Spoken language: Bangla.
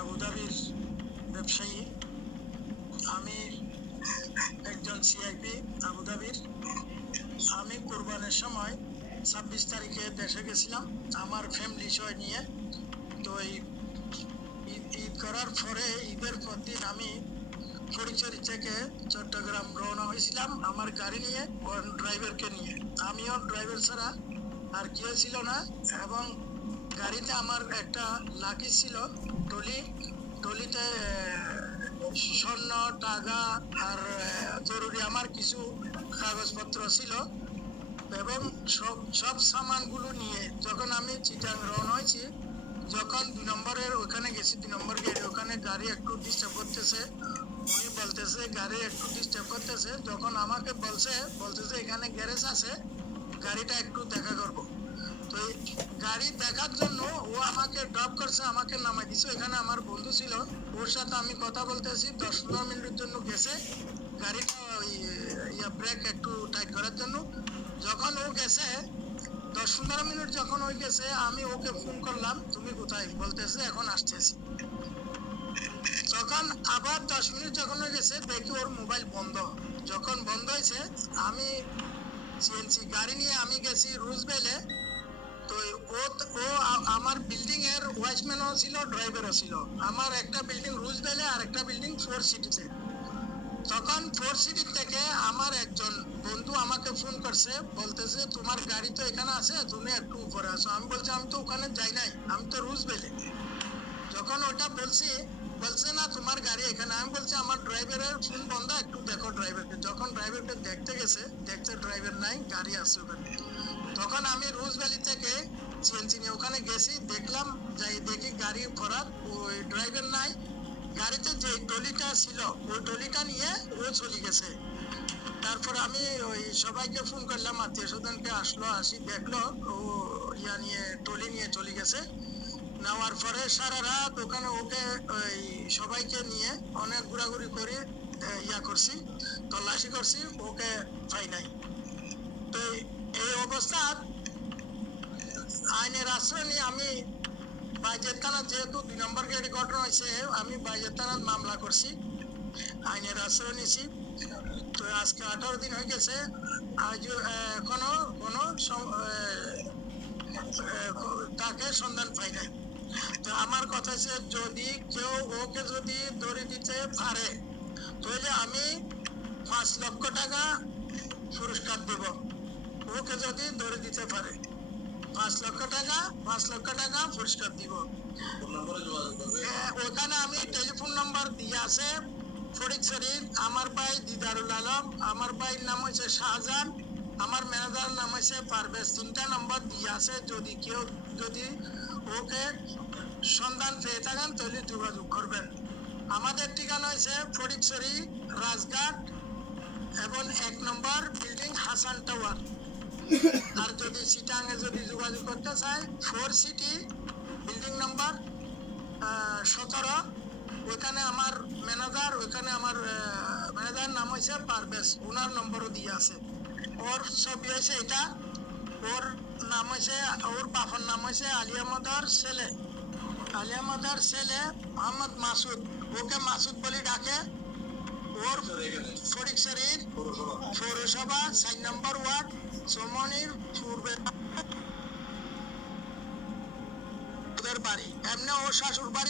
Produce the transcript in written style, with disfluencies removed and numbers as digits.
আবুধাবির ব্যবসায়ী। আমি একজন সিআইপি আবুধাবির। আমি কোরবানের সময় 26 তারিখে দেশে গেছিলাম আমার ফ্যামিলি সহ নিয়ে। তো ঈদ করার পরে ঈদের পর দিন আমি ফটিকছড়ি থেকে চট্টগ্রাম রওনা হয়েছিলাম আমার গাড়ি নিয়ে, ড্রাইভারকে নিয়ে। আমিও ড্রাইভার ছাড়া আর কেউ ছিল না, এবং গাড়িতে আমার একটা লাকি ছিল, টলিতে স্বর্ণ, টাকা আর জরুরি আমার কিছু কাগজপত্র ছিল, এবং সব সামানগুলো নিয়ে যখন আমি চিটাং রওনা হয়েছি, যখন 2 নম্বরের ওখানে গেছি, 2 নম্বর গেটে ওখানে গাড়ি একটু ডিস্টার্ব করতেছে। উনি বলতেছে গাড়ি একটু ডিস্টার্ব করতেছে, যখন আমাকে বলতেছে এখানে গ্যারেজ আছে, গাড়িটা একটু দেখা করবো। তো গাড়ি দেখার জন্য ও আমাকে ড্রপ করছে, আমাকে নামাই দিছে। এখানে আমার বন্ধু ছিল, ওর সাথে আমি কথা বলতেছি। 10-15 মিনিটের জন্য গেছে গাড়িটা ওই ব্রেক একটু টাইট করার জন্য। যখন ও গেছে 10-15 মিনিট যখন হয়ে গেছে, আমি ওকে ফোন করলাম, তুমি কোথায়? বলতেছে এখন আসতেছি। তখন আবার 10 মিনিট যখন হয়ে গেছে, দেখি ওর মোবাইল বন্ধ। যখন বন্ধ হয়েছে, আমি সিএনসি গাড়ি নিয়ে আমি গেছি রুজবেলে। তো ও আমার বিল্ডিং এর ওয়াচম্যানও ছিল, ড্রাইভারও ছিল। আমার একটা বিল্ডিং রুজবেলে আর একটা বিল্ডিং 4 সিটিতে। তখন 4 সিটি থেকে আমার একজন বন্ধু আমাকে ফোন করছে, বলতেছে তোমার গাড়ি তো এখানে আছে, তুমি একটু উপরে আসো। আমি বলছি আমি তো ওখানে যাই নাই, আমি তো রুজবেলে। যখন ওটা বলছে না তোমার গাড়ি এখানে। আমি বলছি আমার ড্রাইভারের ফোন বন্ধ, একটু দেখো ড্রাইভারকে। যখন ড্রাইভারকে দেখতে গেছে, দেখতে ড্রাইভার নাই, গাড়ি আছে ওখানে। তখন আমি রোজভ্যালি থেকে সিএনসি নিয়ে ওখানে গেছি, দেখলাম, যাই দেখি গাড়ি ভরা, ওই ড্রাইভার নাই। গাড়িতে যে টলিটা ছিল ওই টলিটা নিয়ে ও চলে গেছে। তারপর আমি ওই সবাইকে ফোন করলাম, আত্মীয় স্বজনকে আসি, দেখলো ও নিয়ে টলি নিয়ে চলে গেছে। নেওয়ার পরে সারা রাত ওখানে ওকে ওই সবাইকে নিয়ে অনেক ঘোরাঘুরি করে করছি, তল্লাশি করছি, ওকে পাই নাই। তো এই অবস্থা আইনের আশ্রয় নিয়ে আমি বাইজের থানা, যেহেতু 2 নম্বর গেটে ঘটনা হয়েছে, আমি বাইজের থানার মামলা করছি, আইনের আশ্রয় নিয়েছি। তো আজকে 18 দিন হয়ে গেছে, আজ এখনো কোনো তাকে সন্ধান পাই নাই। তো আমার কথা হচ্ছে, যদি কেউ ওকে যদি ধরে দিতে পারে, তাহলে আমি 5 লক্ষ টাকা পুরস্কার দেব। ওকে যদি ধরে দিতে পারে 5 লক্ষ টাকা পুরস্কার দিব। ওখানে আমি টেলিফোন নাম্বার দিয়ে আছে ফটিকছড়ির। আমার ভাই দিদারুল আলম, আমার ভাইয়ের নাম হচ্ছে শাহজাহান, আমার ম্যানেজারের নাম হচ্ছে পারভেজ। 3টা নাম্বার দিয়ে আছে। যদি ওকে সন্ধান পেয়ে থাকেন তাহলে যোগাযোগ করবেন। আমাদের ঠিকানা হয়েছে ফটিকছড়ি রাজঘাট এবং 1 নম্বর বিল্ডিং হাসান টাওয়ার। আর যদি চিটাঙে যদি যোগাযোগ করতে চায় 4 সিটি বিল্ডিং নাম্বার 17, ওইখানে আমার ম্যানেজার, ওইখানে আমার ম্যানেজার নাম হয়েছে পারভেজ, ওনার নম্বরও দিয়ে আছে। ওর ছবি হয়েছে এটা, ওর নাম হয়েছে, ওর বাবার নাম হয়েছে আলিয়ামদার ছেলে মোহাম্মদ মাসুদ, ওকে মাসুদ বলে ডাকে। ওর ফটিকছড়ির পৌরসভা 4 নম্বর ওয়ার্ড চৌমনির পূর্বে বাড়ি। এমনি ওর শাশুর বাড়ি